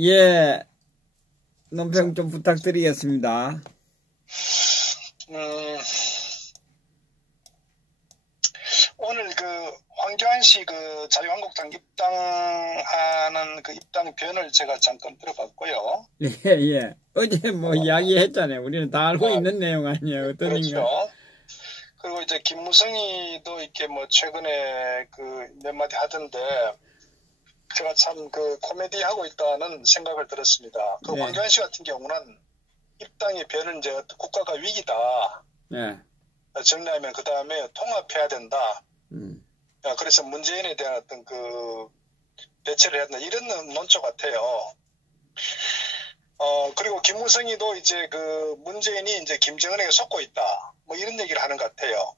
예, 논평 좀 부탁드리겠습니다. 오늘 황교안 씨 자유한국당 입당하는 입당 변을 제가 잠깐 들어봤고요. 예, 예. 어제 이야기했잖아요. 우리는 다 알고 있는 내용 아니에요. 어떤인가. 그렇죠. 그리고 이제 김무성이도 이렇게 최근에 몇 마디 하던데, 제가 참 코미디 하고 있다는 생각을 들었습니다. 네. 황교안 씨 같은 경우는 입당의 변은 이제 국가가 위기다. 네. 정리하면 그 다음에 통합해야 된다. 그래서 문재인에 대한 어떤 대처를 해야 된다. 이런 논조 같아요. 그리고 김무성이도 이제 문재인이 이제 김정은에게 속고 있다. 이런 얘기를 하는 것 같아요.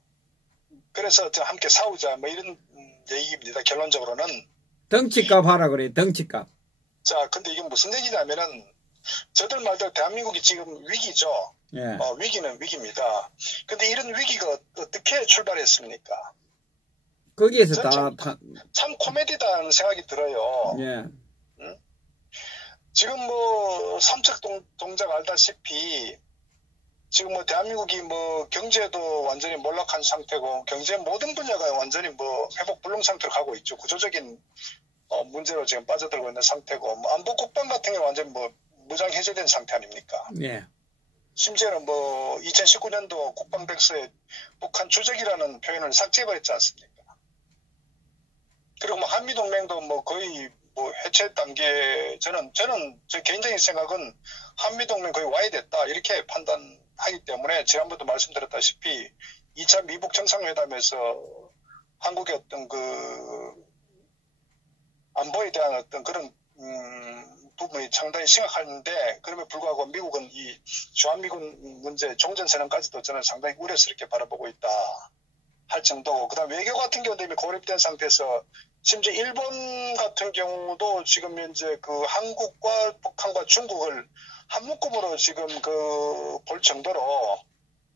그래서 함께 싸우자. 이런 얘기입니다. 결론적으로는. 덩치값 하라 그래요. 덩치값. 자, 근데 이게 무슨 얘기냐면은, 저들 말대로 대한민국이 지금 위기죠. 예. 위기는 위기입니다. 근데 이런 위기가 어떻게 출발했습니까? 거기에서 참 코미디다는 생각이 들어요. 예. 응? 지금 삼척 동작 알다시피, 지금 대한민국이 경제도 완전히 몰락한 상태고, 경제 모든 분야가 완전히 회복 불능 상태로 가고 있죠. 구조적인 문제로 지금 빠져들고 있는 상태고, 안보 국방 같은 게 완전히 무장 해제된 상태 아닙니까? 예. 심지어는 2019년도 국방백서에 북한 주적이라는 표현을 삭제해버렸지 않습니까? 그리고 한미동맹도 거의 해체 단계, 저는 제 개인적인 생각은 한미동맹 거의 와야 됐다. 이렇게 판단하기 때문에 지난번도 말씀드렸다시피 2차 미북 정상회담에서 한국의 어떤 안보에 대한 어떤 그런 부분이 상당히 심각한데, 그럼에도 불구하고 미국은 이 주한미군 문제 종전선언까지도 저는 상당히 우려스럽게 바라보고 있다 할 정도고, 그 다음 외교 같은 경우도 이미 고립된 상태에서, 심지어 일본 같은 경우도 지금 현재 한국과 북한과 중국을 한 묶음으로 지금 볼 정도로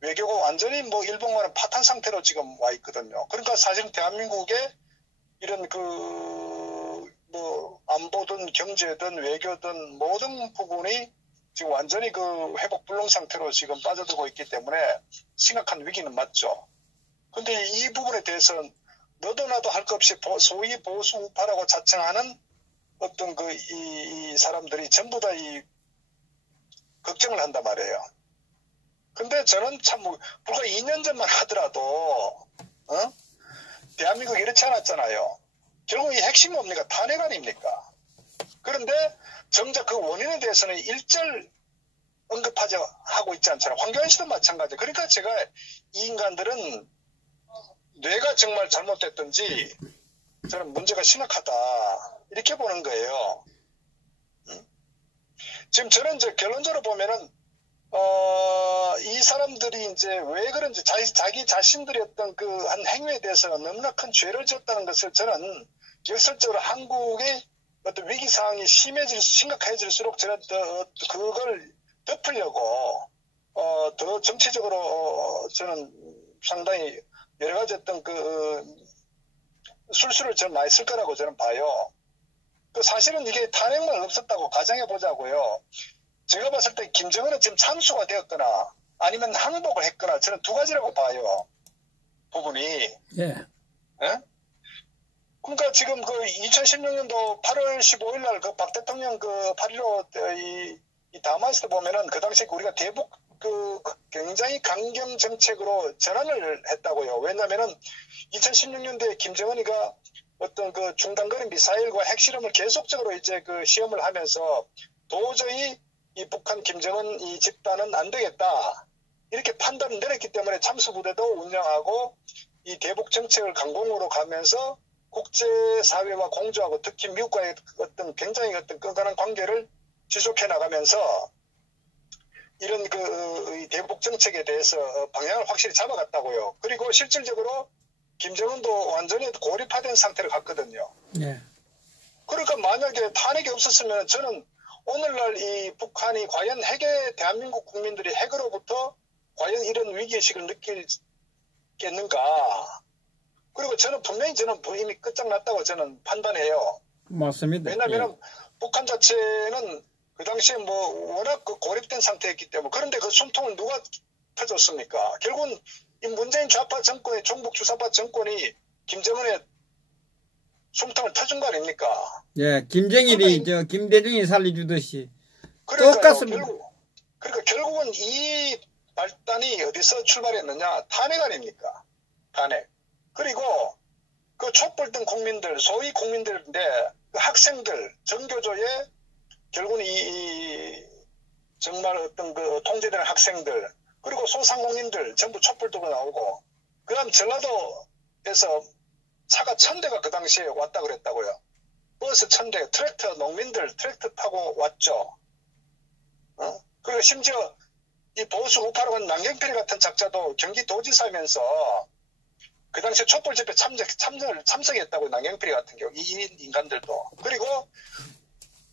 외교가 완전히 일본과는 파탄 상태로 지금 와 있거든요. 그러니까 사실 대한민국의 이런 안보든 경제든 외교든 모든 부분이 지금 완전히 회복 불능 상태로 지금 빠져들고 있기 때문에 심각한 위기는 맞죠. 근데 이 부분에 대해서는 너도 나도 할 것 없이 소위 보수 우파라고 자청하는 어떤 이 사람들이 전부 다 걱정을 한단 말이에요. 근데 저는 참 불과 2년 전만 하더라도 대한민국이 이렇지 않았잖아요. 결국 이 핵심이 뭡니까? 탄핵 아닙니까? 그런데 정작 그 원인에 대해서는 일절 언급하지 하고 있지 않잖아요. 황교안 씨도 마찬가지예요. 그러니까 제가 이 인간들은 뇌가 정말 잘못됐든지 저는 문제가 심각하다 이렇게 보는 거예요. 지금 저는 이제 결론적으로 보면은 이 사람들이 이제 왜 그런지 자기 자신들이 어떤 한 행위에 대해서 너무나 큰 죄를 지었다는 것을 저는 역설적으로 한국의 어떤 위기 상황이 심각해질수록 저는 그걸 덮으려고 더 정치적으로 저는 상당히 여러 가지 어떤 술수를 저는 많이 쓸 거라고 저는 봐요. 사실은 이게 탄핵만 없었다고 가정해 보자고요. 제가 봤을 때 김정은은 지금 참수가 되었거나 아니면 항복을 했거나 저는 두 가지라고 봐요. 부분이. 예. 예? 그러니까 지금 2016년도 8월 15일 날 박 대통령 8.15 이 담화에서 보면은 그 당시에 우리가 대북 굉장히 강경 정책으로 전환을 했다고요. 왜냐면은 2016년도에 김정은이가 어떤 중단거리 미사일과 핵실험을 계속적으로 이제 시험을 하면서 도저히 이 북한 김정은 이 집단은 안 되겠다. 이렇게 판단을 내렸기 때문에 참수부대도 운영하고 이 대북 정책을 강공으로 가면서 국제사회와 공조하고 특히 미국과의 어떤 굉장히 어떤 끈끈한 관계를 지속해 나가면서 이런 이 대북 정책에 대해서 방향을 확실히 잡아갔다고요. 그리고 실질적으로 김정은도 완전히 고립화된 상태로 갔거든요. 네. 그러니까 만약에 탄핵이 없었으면 저는 오늘날 이 북한이 과연 대한민국 국민들이 핵으로부터 과연 이런 위기의식을 느끼겠는가. 그리고 저는 분명히 이미 끝장났다고 저는 판단해요. 맞습니다. 왜냐하면 북한 자체는 그 당시에 뭐 워낙 그 고립된 상태였기 때문에 그런데 그 숨통을 누가 터줬습니까? 결국은 이 문재인 좌파 정권의 종북 주사파 정권이 김정은의 숨통을 터준 거 아닙니까? 예, 김정일이 김대중이 살려주듯이 그러니까요. 똑같습니다. 그러니까 결국은 이 발단이 어디서 출발했느냐? 탄핵 아닙니까? 탄핵. 그리고 그 촛불등 국민들, 소위 국민들인데 그 학생들, 전교조에 결국은 정말 어떤 그 통제되는 학생들, 그리고 소상공인들 전부 촛불 들고 나오고, 그 다음 전라도에서 차가 1000대가 그 당시에 왔다 그랬다고요. 버스 1000대, 트랙터, 농민들 트랙터 타고 왔죠. 그리고 심지어 이 보수 우파로 간 남경필 같은 작자도 경기도지사면서 그 당시에 촛불 집회 참석했다고 남경필 같은 경우, 이 인간들도. 그리고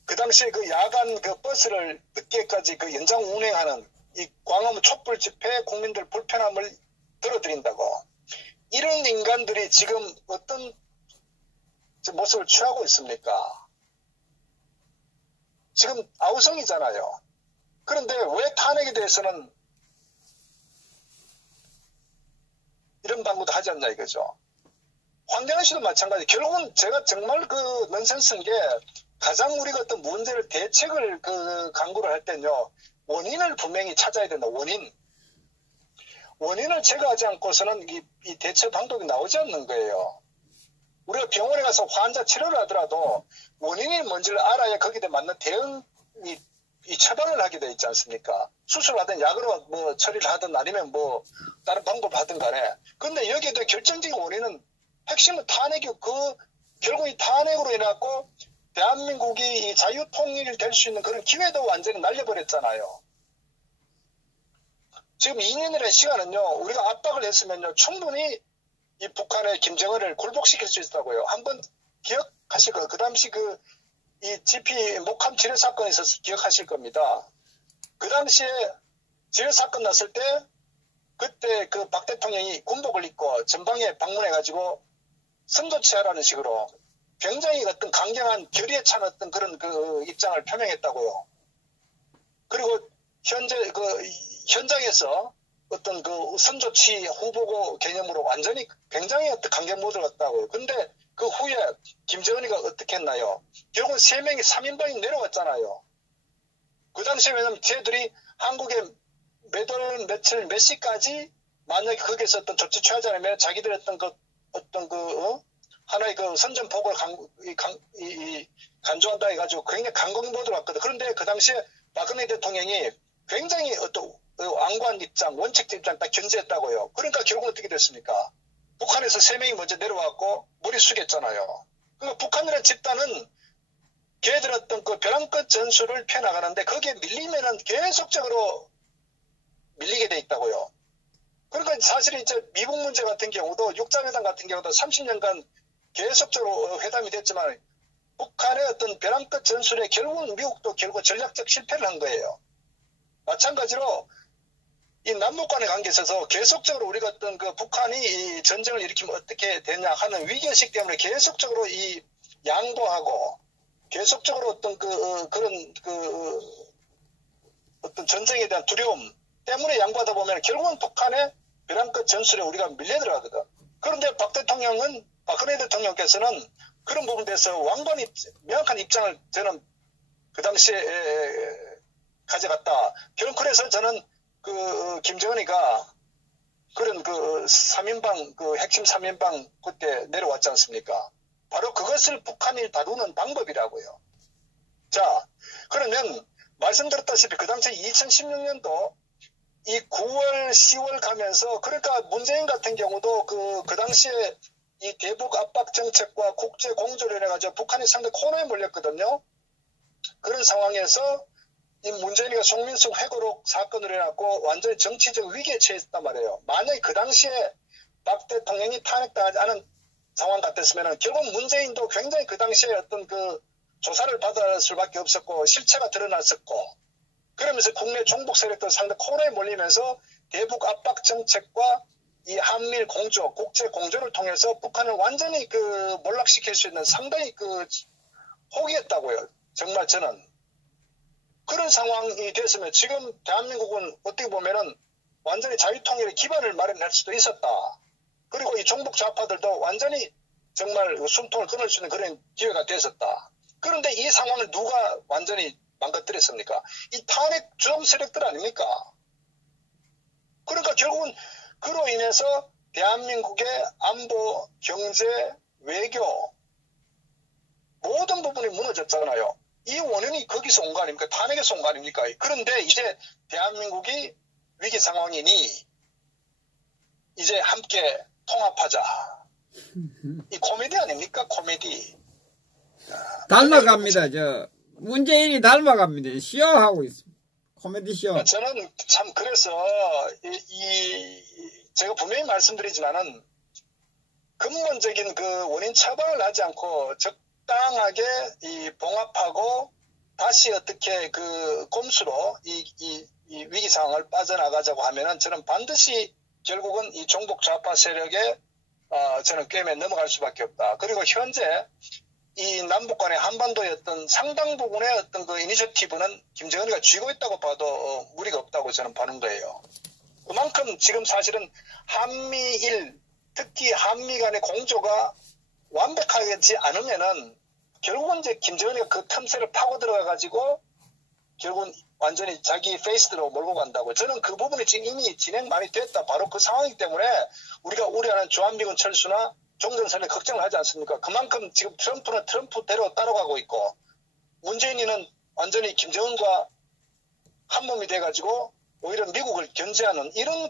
그 당시에 그 야간 그 버스를 늦게까지 그 연장 운행하는 이 광화문 촛불 집회 국민들 불편함을 들어드린다고. 이런 인간들이 지금 어떤 모습을 취하고 있습니까? 지금 아우성이잖아요. 그런데 왜 탄핵에 대해서는 이런 방구도 하지 않냐 이거죠. 황교안 씨도 마찬가지. 결국은 제가 정말 그 넌센스인 게 가장 우리가 어떤 문제를 대책을 그 강구를 할 때는요. 원인을 분명히 찾아야 된다. 원인을 제거하지 않고서는 이 대처 방법이 나오지 않는 거예요. 우리가 병원에 가서 환자 치료를 하더라도 원인이 뭔지를 알아야 거기에 맞는 대응이 이 처방을 하게 돼 있지 않습니까? 수술하든 약으로 뭐 처리를 하든 아니면 뭐 다른 방법 하든 간에. 근데 여기에도 결정적인 원인은 핵심은 탄핵이고 결국 이 탄핵으로 인해갖고 대한민국이 이 자유통일이 될 수 있는 그런 기회도 완전히 날려버렸잖아요. 지금 2년이라는 시간은요, 우리가 압박을 했으면요, 충분히 이 북한의 김정은을 굴복시킬 수 있다고요. 한번 기억하실 거예요. 그 당시 이 GP 목함 지뢰 사건에 있어서 기억하실 겁니다. 그 당시에 지뢰 사건 났을 때, 그때 그 박 대통령이 군복을 입고 전방에 방문해가지고 선조치하라는 식으로 굉장히 어떤 강경한 결의에 찬 어떤 그런 그 입장을 표명했다고요. 그리고 현장에서 어떤 그 선조치 후보고 개념으로 완전히 굉장히 어떤 강경 모드를 갔다고요. 근데 그 후에 김정은이가 어떻게 했나요? 결국 3명이 3인방이 내려왔잖아요. 그 당시에 왜냐면 쟤들이 한국에 몇 월, 며칠, 몇 시까지 만약에 거기에서 어떤 조치 취하지 않으면 자기들 하나의 그 선전포고를 간주한다 해가지고 굉장히 강경 모드로 갔거든. 그런데 그 당시에 박근혜 대통령이 굉장히 어떤 완고한 입장, 원칙적 입장 딱 견제했다고요. 그러니까 결국은 어떻게 됐습니까? 북한에서 3명이 먼저 내려왔고 머리 숙였잖아요. 그러니까 북한이라는 집단은 걔들 어떤 그 벼랑 끝 전술을 펴나가는데 거기에 밀리면은 계속적으로 밀리게 돼 있다고요. 그러니까 사실 이제 미국 문제 같은 경우도 육자회담 같은 경우도 30년간 계속적으로 회담이 됐지만 북한의 어떤 벼랑 끝 전술에 결국은 미국도 결국 전략적 실패를 한 거예요. 마찬가지로 이 남북 간의 관계에 있어서 계속적으로 우리가 어떤 그 북한이 이 전쟁을 일으키면 어떻게 되냐 하는 위기의식 때문에 계속적으로 이 양보하고 계속적으로 어떤 그런 어떤 전쟁에 대한 두려움 때문에 양보하다 보면 결국은 북한의 벼랑 끝 전술에 우리가 밀려 들어가거든. 그런데 박근혜 대통령께서는 그런 부분에 대해서 명확한 입장을 저는 그 당시에 가져갔다. 결국 그래서 저는 김정은이가 그런 3인방, 핵심 3인방 그때 내려왔지 않습니까? 바로 그것을 북한이 다루는 방법이라고요. 자, 그러면 말씀드렸다시피 그 당시 2016년도 이 9월, 10월 가면서 그러니까 문재인 같은 경우도 그 당시에 이 대북 압박 정책과 국제 공조를 해가지고 북한이 상당히 코너에 몰렸거든요. 그런 상황에서 이 문재인이가 송민숙 회고록 사건을 해갖고 완전히 정치적 위기에 처했단 말이에요. 만약에 그 당시에 박 대통령이 탄핵당하지 않은 상황 같았으면 결국 문재인도 굉장히 그 당시에 어떤 조사를 받을 수밖에 없었고 실체가 드러났었고 그러면서 국내 종북 세력들 상당히 코너에 몰리면서 대북 압박 정책과 이 한미일 공조, 국제 공조를 통해서 북한을 완전히 몰락시킬 수 있는 상당히 호기였다고요. 정말 저는 그런 상황이 됐으면 지금 대한민국은 어떻게 보면은 완전히 자유통일의 기반을 마련할 수도 있었다. 그리고 이 종북 좌파들도 완전히 정말 숨통을 끊을 수 있는 그런 기회가 됐었다. 그런데 이 상황을 누가 완전히 망가뜨렸습니까? 이 탄핵 주동 세력들 아닙니까? 그러니까 결국은 그로 인해서 대한민국의 안보, 경제, 외교 모든 부분이 무너졌잖아요. 이 원인이 거기서 온 거 아닙니까? 탄핵에서 온 거 아닙니까? 그런데 이제 대한민국이 위기 상황이니 이제 함께 통합하자. 이 코미디 아닙니까? 코미디. 닮아갑니다. 문재인이 닮아갑니다. 시어하고 있습니다. 코미디 시어. 저는 참 그래서 제가 분명히 말씀드리지만은 근본적인 그 원인 처방을 하지 않고 적당하게 봉합하고 다시 어떻게 그 꼼수로 이 위기 상황을 빠져나가자고 하면은 저는 반드시 결국은 이 종북 좌파 세력에 저는 꿰매 넘어갈 수밖에 없다. 그리고 현재 이 남북 간의 한반도의 어떤 상당 부분의 어떤 그 이니셔티브는 김정은이가 쥐고 있다고 봐도 무리가 없다고 저는 보는 거예요. 그만큼 지금 사실은 한미일, 특히 한미 간의 공조가 완벽하지 않으면은 결국은 이제 김정은이가 그 틈새를 파고 들어가가지고 결국은 완전히 자기 페이스대로 몰고 간다고. 저는 그 부분이 지금 이미 진행 많이 됐다. 바로 그 상황이기 때문에 우리가 우려하는 주한미군 철수나 종전선언에 걱정을 하지 않습니까? 그만큼 지금 트럼프는 트럼프대로 따라가고 있고 문재인이는 완전히 김정은과 한몸이 돼가지고 오히려 미국을 견제하는 이런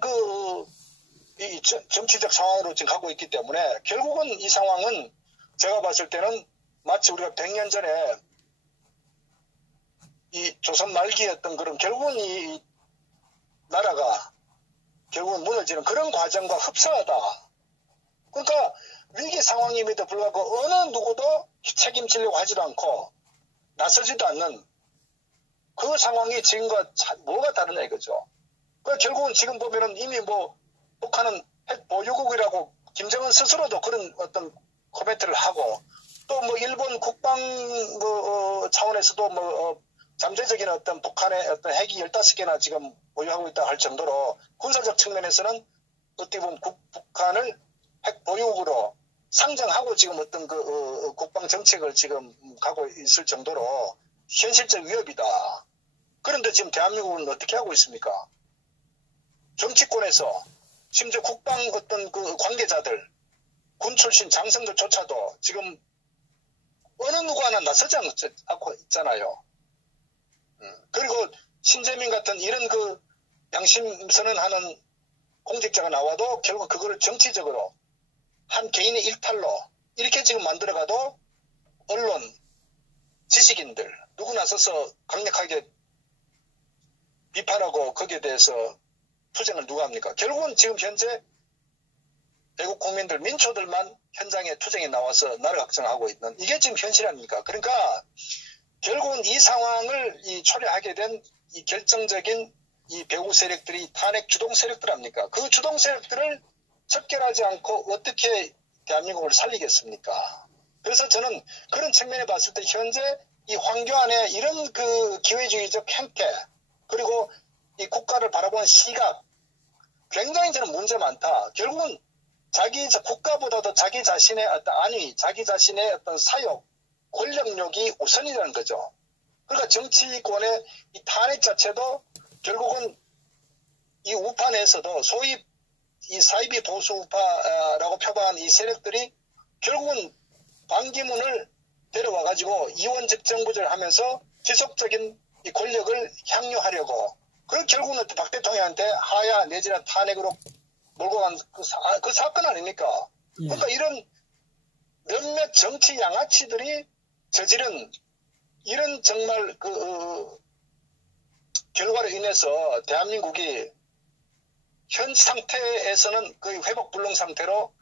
이 정치적 상황으로 지금 가고 있기 때문에 결국은 이 상황은 제가 봤을 때는 마치 우리가 100년 전에 이 조선 말기였던 그런 결국은 이 나라가 결국은 무너지는 그런 과정과 흡사하다. 그러니까 위기 상황임에도 불구하고 어느 누구도 책임지려고 하지도 않고 나서지도 않는 그 상황이 지금과 뭐가 다르냐 이거죠. 그러니까 결국은 지금 보면은 이미 북한은 핵 보유국이라고 김정은 스스로도 그런 어떤 코멘트를 하고 또 일본 국방 차원에서도 잠재적인 어떤 북한의 어떤 핵이 15개나 지금 보유하고 있다 할 정도로 군사적 측면에서는 어떻게 보면 북한을 핵 보유국으로 상정하고 지금 어떤 국방 정책을 지금 가고 있을 정도로 현실적 위협이다. 그런데 지금 대한민국은 어떻게 하고 있습니까? 정치권에서 심지어 국방 어떤 그 관계자들, 군 출신 장성들조차도 지금 어느 누구 하나 나서지 않고 있잖아요. 그리고 신재민 같은 이런 그 양심 선언하는 공직자가 나와도 결국 그거를 정치적으로 한 개인의 일탈로 이렇게 지금 만들어가도 언론, 지식인들 누구 나서서 강력하게 비판하고 거기에 대해서 투쟁을 누가 합니까? 결국은 지금 현재 외국 국민들, 민초들만 현장에 투쟁에 나와서 나라 걱정하고 있는 이게 지금 현실 아닙니까? 그러니까 결국은 이 상황을 초래하게 된 이 결정적인 이 배후 세력들이 탄핵 주동 세력들 아닙니까? 그 주동 세력들을 척결하지 않고 어떻게 대한민국을 살리겠습니까? 그래서 저는 그런 측면에 봤을 때 현재 이 황교안의 이런 그 기회주의적 행태 그리고 이 국가를 바라보는 시각 굉장히 저는 문제 많다. 결국은 국가보다도 자기 자신의 어떤 안위, 자기 자신의 어떤 사욕, 권력욕이 우선이라는 거죠. 그러니까 정치권의 이 탄핵 자체도 결국은 이 우파내에서도 소위 이 사이비 보수 우파라고 표방한 이 세력들이 결국은 반기문을 데려와가지고 이원적 정부제를 하면서 지속적인 이 권력을 향유하려고 그리고 결국은 박 대통령한테 하야 내지는 탄핵으로 몰고 간 그 사건 아닙니까? 예. 그러니까 이런 몇몇 정치 양아치들이 저지른 이런 정말 결과로 인해서 대한민국이 현 상태에서는 거의 회복 불능 상태로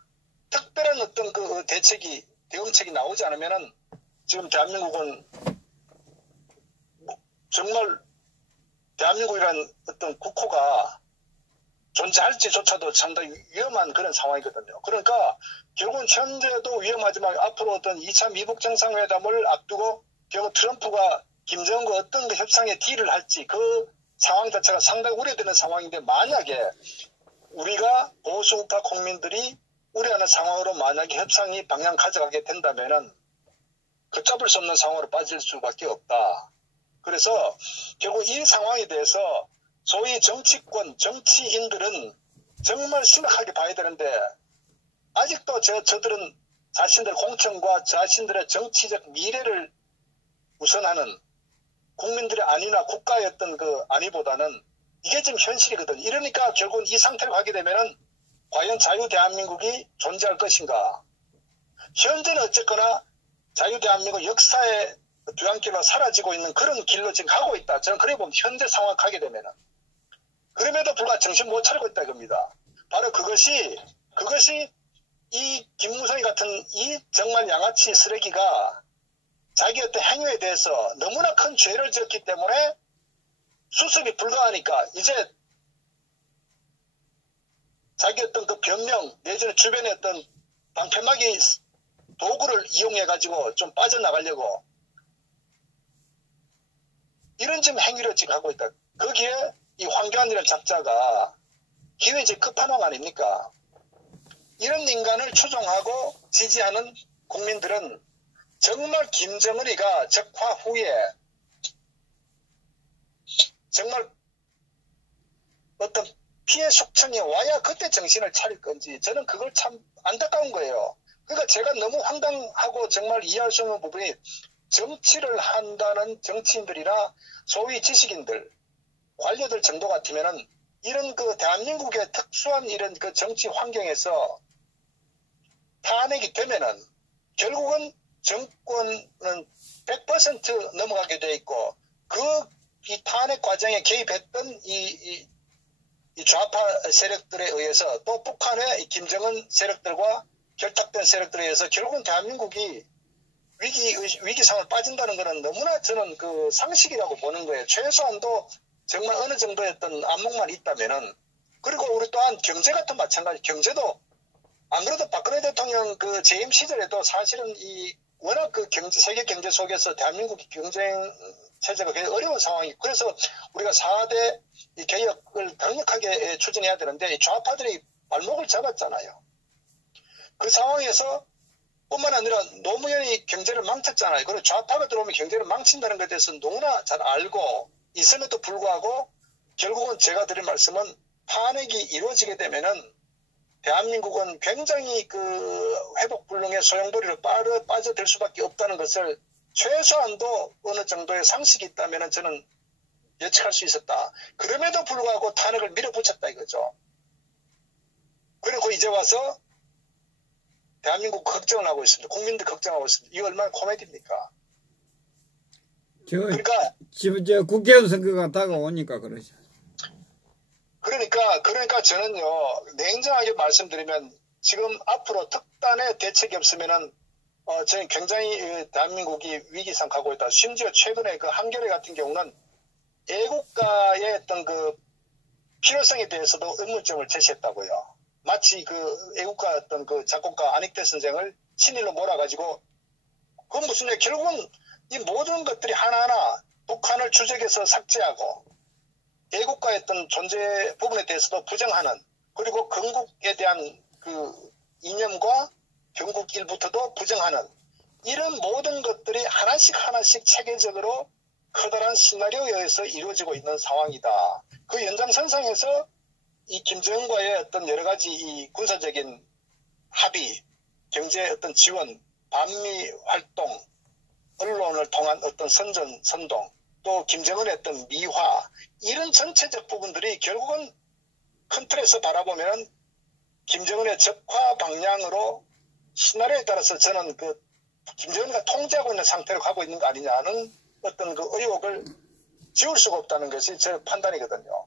특별한 어떤 대응책이 나오지 않으면은 지금 대한민국은 정말 대한민국이란 어떤 국호가 존재할지조차도 상당히 위험한 그런 상황이거든요. 그러니까 결국은 현재도 위험하지만 앞으로 어떤 2차 미북 정상회담을 앞두고 결국 트럼프가 김정은과 어떤 그 협상에 딜을 할지 그 상황 자체가 상당히 우려되는 상황인데 만약에 우리가 보수 우파 국민들이 우려하는 상황으로 만약에 협상이 방향 가져가게 된다면은 걷잡을 수 없는 상황으로 빠질 수밖에 없다. 그래서 결국 이 상황에 대해서 소위 정치권, 정치인들은 정말 심각하게 봐야 되는데 아직도 저들은 자신들 공천과 자신들의 정치적 미래를 우선하는 국민들의 안위나 국가의 어떤 그 안위보다는 이게 지금 현실이거든. 이러니까 결국은 이 상태로 가게 되면은 과연 자유대한민국이 존재할 것인가. 현재는 어쨌거나 자유대한민국 역사의 뒤안길로 사라지고 있는 그런 길로 지금 가고 있다. 저는 그래 보면 현재 상황 가게 되면은. 그럼에도 불구하고 정신 못 차리고 있다 이겁니다. 바로 그것이 이 김무성이 같은 이 정말 양아치 쓰레기가 자기 어떤 행위에 대해서 너무나 큰 죄를 지었기 때문에 수습이 불가하니까 이제 자기 어떤 그 변명 내지는 주변의 어떤 방패막이 도구를 이용해 가지고 좀 빠져나가려고 이런 지금 행위를 지금 하고 있다. 거기에 이 황교안이라는 작자가 기회적 끝판왕 아닙니까? 이런 인간을 추종하고 지지하는 국민들은 정말 김정은이가 적화 후에 정말 어떤 피해 속청이 와야 그때 정신을 차릴 건지 저는 그걸 참 안타까운 거예요. 그러니까 제가 너무 황당하고 정말 이해할 수 없는 부분이 정치를 한다는 정치인들이나 소위 지식인들, 관료들 정도 같으면은 이런 그 대한민국의 특수한 이런 그 정치 환경에서 탄핵이 되면은 결국은 정권은 100% 넘어가게 돼 있고 이 탄핵 과정에 개입했던 이 좌파 세력들에 의해서 또 북한의 김정은 세력들과 결탁된 세력들에 의해서 결국은 대한민국이 위기 상황을 빠진다는 것은 너무나 저는 그 상식이라고 보는 거예요. 최소한도 정말 어느 정도의 어떤 안목만 있다면은 그리고 우리 또한 경제 같은 마찬가지 경제도 안 그래도 박근혜 대통령 그 재임 시절에도 사실은 이 워낙 그 세계 경제 속에서 대한민국의 경쟁 체제가 굉장히 어려운 상황이 그래서 우리가 4대 이 개혁을 강력하게 추진해야 되는데 이 좌파들이 발목을 잡았잖아요. 그 상황에서 뿐만 아니라 노무현이 경제를 망쳤잖아요. 그리고 좌파가 들어오면 경제를 망친다는 것에 대해서 너무나 잘 알고 있음에도 불구하고 결국은 제가 드린 말씀은 탄핵이 이루어지게 되면은 대한민국은 굉장히 그 회복불능의 소용돌이로 빠져들 수밖에 없다는 것을 최소한도 어느 정도의 상식이 있다면 저는 예측할 수 있었다. 그럼에도 불구하고 탄핵을 밀어붙였다 이거죠. 그리고 이제 와서 대한민국 걱정을 하고 있습니다. 국민들 걱정하고 있습니다. 이거 얼마나 코미디입니까? 그러니까 저 국회의원 선거가 다가오니까 그러죠. 그러니까 저는요 냉정하게 말씀드리면 지금 앞으로 특단의 대책이 없으면은 저는 굉장히 대한민국이 위기상 가고 있다. 심지어 최근에 그 한겨레 같은 경우는 애국가의 어떤 그 필요성에 대해서도 의문점을 제시했다고요. 마치 그 애국가 어떤 그 작곡가 안익태 선생을 신일로 몰아가지고 그건 무슨 얘기? 결국은 이 모든 것들이 하나하나 북한을 주적해서 삭제하고 애국가의 어떤 존재 부분에 대해서도 부정하는 그리고 건국에 대한 그 이념과 경국 일부터도 부정하는 이런 모든 것들이 하나씩 체계적으로 커다란 시나리오에 의해서 이루어지고 있는 상황이다. 그 연장선상에서 이 김정은과의 어떤 여러 가지 이 군사적인 합의, 경제 어떤 지원, 반미 활동, 언론을 통한 어떤 선동, 또 김정은의 어떤 미화, 이런 전체적 부분들이 결국은 큰 틀에서 바라보면 김정은의 적화 방향으로 시나리오에 따라서 저는 그 김정은이가 통제하고 있는 상태로 가고 있는 거 아니냐는 어떤 그 의혹을 지울 수가 없다는 것이 제 판단이거든요.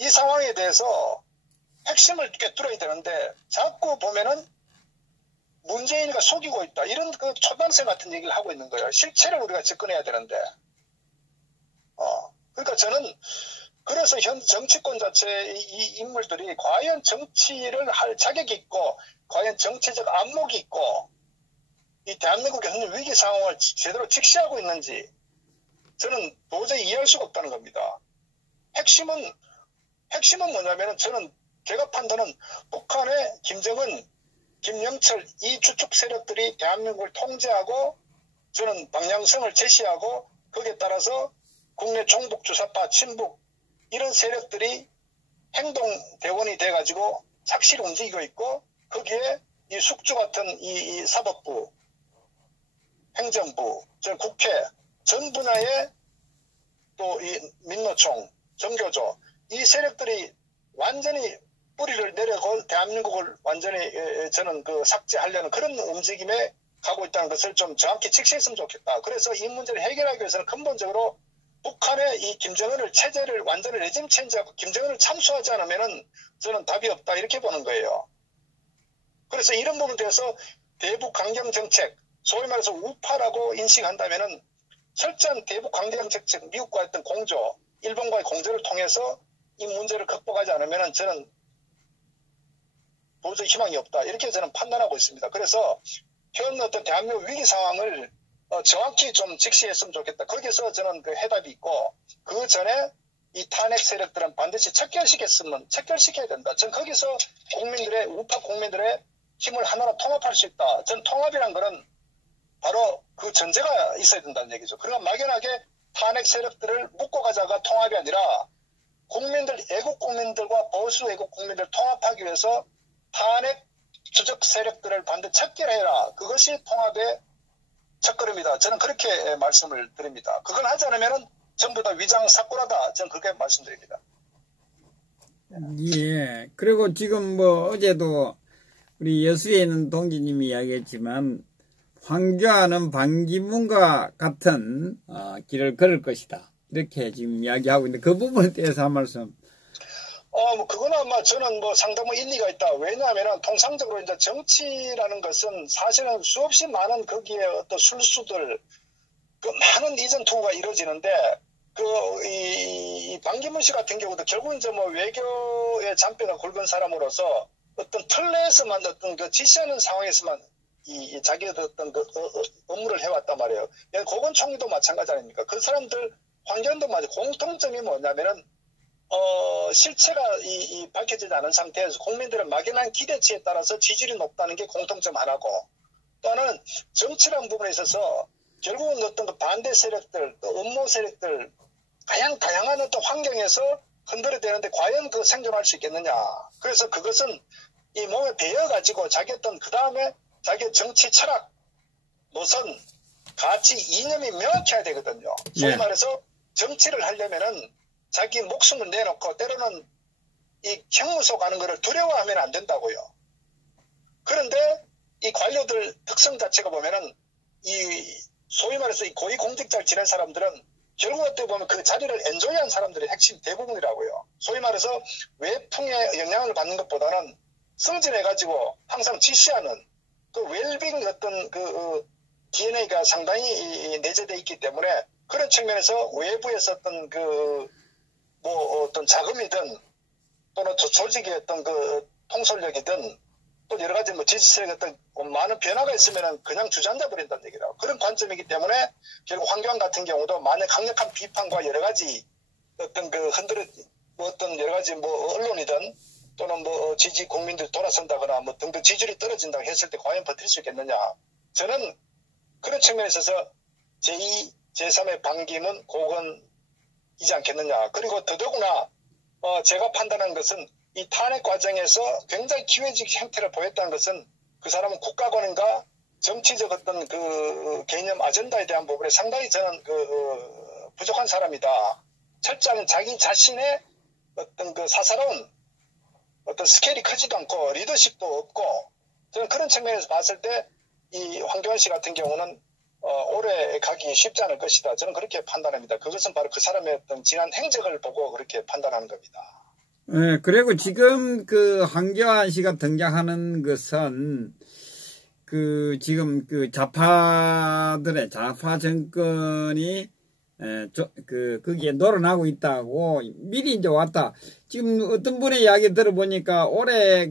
이 상황에 대해서 핵심을 꿰뚫어야 되는데 자꾸 보면은 문재인이가 속이고 있다. 이런 그 초등학생 같은 얘기를 하고 있는 거예요. 실체를 우리가 접근해야 되는데. 그러니까 저는 그래서 현 정치권 자체의 이 인물들이 과연 정치를 할 자격이 있고 과연 정치적 안목이 있고 이 대한민국의 현재 위기 상황을 제대로 직시하고 있는지 저는 도저히 이해할 수가 없다는 겁니다. 핵심은 뭐냐면은 제가 판단은 북한의 김정은, 김영철 이 주축 세력들이 대한민국을 통제하고 저는 방향성을 제시하고 거기에 따라서 국내 종북주사파, 친북 이런 세력들이 행동대원이 돼가지고 착실히 움직이고 있고 거기에 이 숙주 같은 이 사법부, 행정부, 국회 전 분야에 또 이 민노총, 정교조 이 세력들이 완전히 뿌리를 내려고 대한민국을 완전히 저는 삭제하려는 그런 움직임에 가고 있다는 것을 좀 정확히 직시했으면 좋겠다. 그래서 이 문제를 해결하기 위해서는 근본적으로 북한의 이 김정은을 체제를 완전히 레짐 체인지하고 김정은을 참수하지 않으면은 저는 답이 없다 이렇게 보는 거예요. 그래서 이런 부분에 대해서 대북 강경 정책, 소위 말해서 우파라고 인식한다면은 철저한 대북 강경 정책, 미국과의 어떤 공조, 일본과의 공조를 통해서 이 문제를 극복하지 않으면은 저는 도저히 희망이 없다 이렇게 저는 판단하고 있습니다. 그래서 현 어떤 대한민국 위기 상황을 정확히 좀 직시했으면 좋겠다. 거기서 저는 해답이 있고 그 전에 이 탄핵 세력들은 반드시 척결시켜야 된다. 전 거기서 우파 국민들의 힘을 하나로 통합할 수 있다. 전 통합이란 거는 바로 그 전제가 있어야 된다는 얘기죠. 그러니까 막연하게 탄핵 세력들을 묶고 가자가 통합이 아니라 애국 국민들과 보수 애국 국민들을 통합하기 위해서 탄핵 주적 세력들을 반드시 척결해라. 그것이 통합의 첫걸음이다. 저는 그렇게 말씀을 드립니다. 그걸 하지 않으면 전부 다 위장 사꾸라다. 저는 그렇게 말씀드립니다. 예. 그리고 지금 어제도 우리 여수에 있는 동지님이 이야기했지만 황교안은 반기문과 같은 길을 걸을 것이다. 이렇게 지금 이야기하고 있는데 그 부분에 대해서 한 말씀. 그거는 아마 저는 상당히 일리가 있다. 왜냐하면 통상적으로 이제 정치라는 것은 사실은 수없이 많은 거기에 어떤 술수들, 많은 이전 투구가 이루어지는데, 이 반기문 씨 같은 경우도 결국은 이제 외교의 잔뼈가 굵은 사람으로서 어떤 틀 내에서만 어떤 지시하는 상황에서만 자기의 어떤 업무를 해왔단 말이에요. 고건 총리도 마찬가지 아닙니까? 그 사람들, 황교안도 마찬가지. 공통점이 뭐냐면은, 실체가 밝혀지지 않은 상태에서 국민들의 막연한 기대치에 따라서 지지율이 높다는 게 공통점 하나고, 또 하나는 정치라는 부분에 있어서 결국은 어떤 반대 세력들, 또 음모 세력들, 다양한 어떤 환경에서 흔들어대는데 과연 생존할 수 있겠느냐. 그래서 그것은 이 몸에 배어가지고 자기 그 다음에 자기의 정치 철학, 노선, 가치, 이념이 명확해야 되거든요. 소위 말해서 정치를 하려면은 자기 목숨을 내놓고 때로는 이 형무소 가는 것을 두려워하면 안 된다고요. 그런데 이 관료들 특성 자체가 보면은 소위 말해서 이 고위공직자를 지낸 사람들은 결국 어떻게 보면 그 자리를 엔조이한 사람들이 핵심 대부분이라고요. 소위 말해서 외풍의 영향을 받는 것보다는 승진해가지고 항상 지시하는 웰빙 어떤 DNA가 상당히 내재되어 있기 때문에 그런 측면에서 외부에서 어떤 어떤 자금이든 또는 조직의 어떤 통솔력이든 또 여러 가지 지지세력 어떤 많은 변화가 있으면은 그냥 주저앉아 버린다는 얘기라고. 그런 관점이기 때문에 결국 황교안 같은 경우도 만약 강력한 비판과 여러 가지 어떤 어떤 여러 가지 언론이든 또는 지지 국민들 돌아선다거나 등등 지지율이 떨어진다고 했을 때 과연 버틸 수 있겠느냐. 저는 그런 측면에 있어서 제2, 제3의 반기문 고건이지 않겠느냐. 그리고 더더구나 제가 판단한 것은 이 탄핵 과정에서 굉장히 기회적 형태를 보였다는 것은 그 사람은 국가권인가 정치적 어떤 개념 아젠다에 대한 부분에 상당히 저는 부족한 사람이다. 철저한 자기 자신의 어떤 사사로운 어떤 스케일이 크지도 않고 리더십도 없고 저는 그런 측면에서 봤을 때 이 황교안 씨 같은 경우는 오래 가기 쉽지 않을 것이다. 저는 그렇게 판단합니다. 그것은 바로 그 사람의 어떤 지난 행적을 보고 그렇게 판단하는 겁니다. 네, 그리고 지금 황교안 씨가 등장하는 것은 지금 좌파 정권이 거기에 놀아나고 있다고 미리 이제 왔다. 지금 어떤 분의 이야기 들어보니까 올해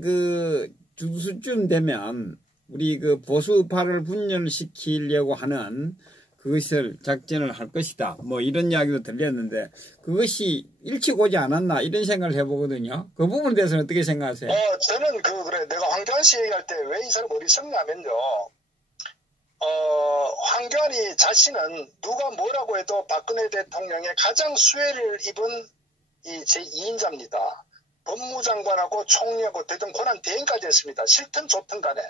주수쯤 되면 우리 그 보수파를 분열시키려고 하는 그것을 작전을 할 것이다. 뭐 이런 이야기도 들렸는데 그것이 일찍 오지 않았나 이런 생각을 해보거든요. 그 부분에 대해서는 어떻게 생각하세요? 저는 그래 내가 황교안 씨 얘기할 때 왜 이 사람 어리석냐면요. 황교안이 자신은 누가 뭐라고 해도 박근혜 대통령의 가장 수혜를 입은 이 제2인자입니다. 법무장관하고 총리하고 대통령 권한 대행까지 했습니다. 싫든 좋든 간에.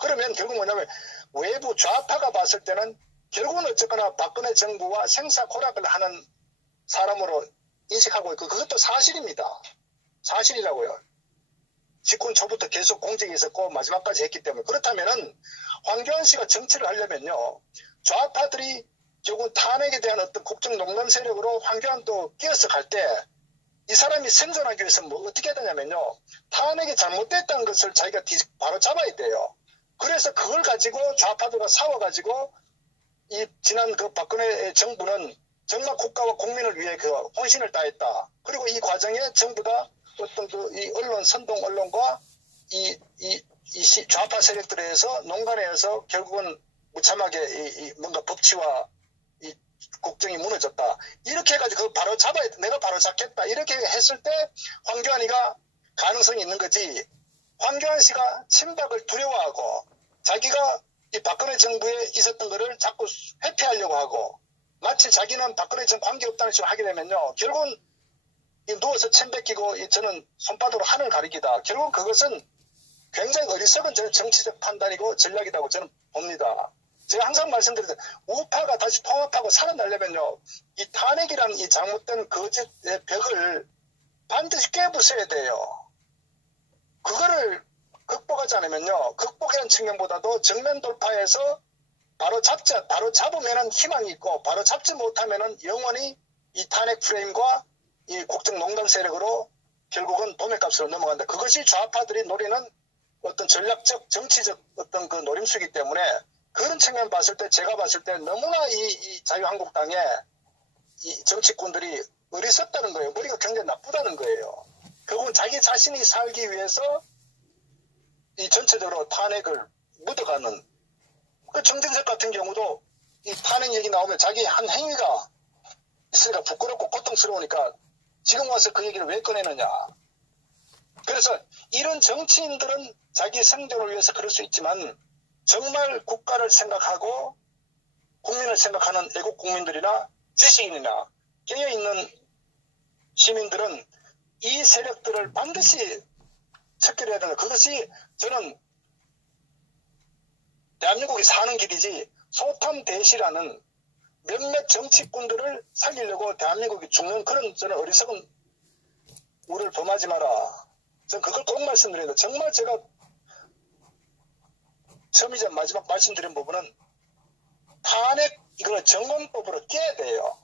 그러면 결국 뭐냐면 외부 좌파가 봤을 때는 결국은 어쨌거나 박근혜 정부와 생사콜락을 하는 사람으로 인식하고 있고 그것도 사실입니다. 사실이라고요. 집권 초부터 계속 공직에 있었고 마지막까지 했기 때문에. 그렇다면은 황교안 씨가 정치를 하려면요. 좌파들이 결국 탄핵에 대한 어떤 국정농단 세력으로 황교안도 끼어서 갈 때 이 사람이 생존하기 위해서 뭐 어떻게 해야 되냐면요. 탄핵이 잘못됐다는 것을 자기가 바로 잡아야 돼요. 그래서 그걸 가지고 좌파들과 싸워가지고 이 지난 그 박근혜 정부는 정말 국가와 국민을 위해 그 혼신을 다했다. 그리고 이 과정에 전부 다 어떤 이 언론, 선동 언론과 이 좌파 세력들에 의해서 농간에 서 결국은 무참하게 뭔가 법치와 이 국정이 무너졌다. 이렇게 해가지고 그걸 바로 잡아야 돼. 내가 바로 잡겠다. 이렇게 했을 때 황교안이가 가능성이 있는 거지. 황교안 씨가 친박을 두려워하고 자기가 이 박근혜 정부에 있었던 거를 자꾸 회피하려고 하고 마치 자기는 박근혜 정부 관계없다는 식으로 하게 되면요. 결국은 누워서 침 뱉기고 저는 손바닥으로 하늘 가리기다. 결국 그것은 굉장히 어리석은 정치적 판단이고 전략이라고 저는 봅니다. 제가 항상 말씀드리죠. 우파가 다시 통합하고 살아나려면요. 이 탄핵이라는 이 잘못된 거짓의 벽을 반드시 깨부숴야 돼요. 그거를 극복하지 않으면요. 극복이라는 측면보다도 정면 돌파해서 바로 잡으면은 희망이 있고 바로 잡지 못하면은 영원히 이 탄핵 프레임과 이 국정농단 세력으로 결국은 도매값으로 넘어간다. 그것이 좌파들이 노리는 어떤 전략적 정치적 어떤 그 노림수이기 때문에 그런 측면 봤을 때 제가 봤을 때 너무나 이 자유한국당의 이 정치꾼들이 어리석다는 거예요. 머리가 굉장히 나쁘다는 거예요. 결국은 자기 자신이 살기 위해서 이 전체적으로 탄핵을 묻어가는 그 정진석 같은 경우도 이 탄핵 얘기 나오면 자기 한 행위가 있으니까 부끄럽고 고통스러우니까 지금 와서 그 얘기를 왜 꺼내느냐. 그래서 이런 정치인들은 자기 생존을 위해서 그럴 수 있지만 정말 국가를 생각하고 국민을 생각하는 애국 국민들이나 지식인이나 깨어있는 시민들은 이 세력들을 반드시 척결해야 된다. 그것이 저는 대한민국이 사는 길이지 소탐대시라는 몇몇 정치꾼들을 살리려고 대한민국이 죽는 그런 저는 어리석은 우를 범하지 마라. 저는 그걸 꼭 말씀드립니다. 정말 제가 처음이자 마지막 말씀드린 부분은 탄핵 이걸 정권법으로 깨야 돼요.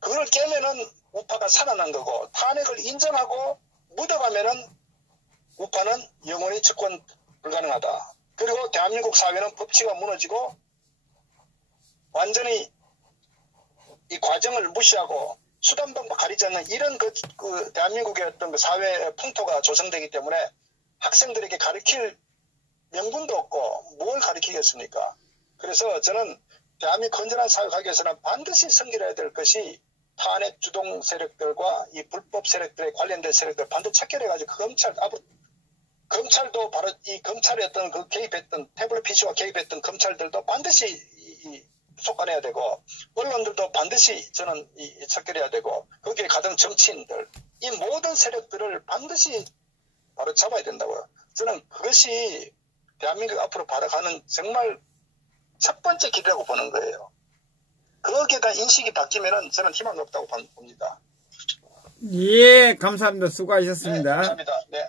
그걸 깨면은 우파가 살아난 거고 탄핵을 인정하고 묻어가면은 우파는 영원히 집권 불가능하다. 그리고 대한민국 사회는 법치가 무너지고 완전히 이 과정을 무시하고 수단 방법 가리지 않는 이런 그 대한민국의 어떤 그 사회 풍토가 조성되기 때문에 학생들에게 가르칠 명분도 없고 뭘 가르치겠습니까? 그래서 저는 대한민국 건전한 사회 가기 위해서는 반드시 성실해야 될 것이 탄핵 주동 세력들과 이 불법 세력들에 관련된 세력들 반드시 척결해가지고 검찰도 바로 이 검찰의 어떤 그 개입했던 태블릿 PC와 개입했던 검찰들도 반드시 속아내야 되고 언론들도 반드시 저는 척결해야 되고 거기에 가던 정치인들 이 모든 세력들을 반드시 바로 잡아야 된다고요. 저는 그것이 대한민국 앞으로 바라가는 정말 첫 번째 길이라고 보는 거예요. 거기에 대한 인식이 바뀌면은 저는 희망이 없다고 봅니다. 예, 감사합니다. 수고하셨습니다. 네, 감사합니다. 네.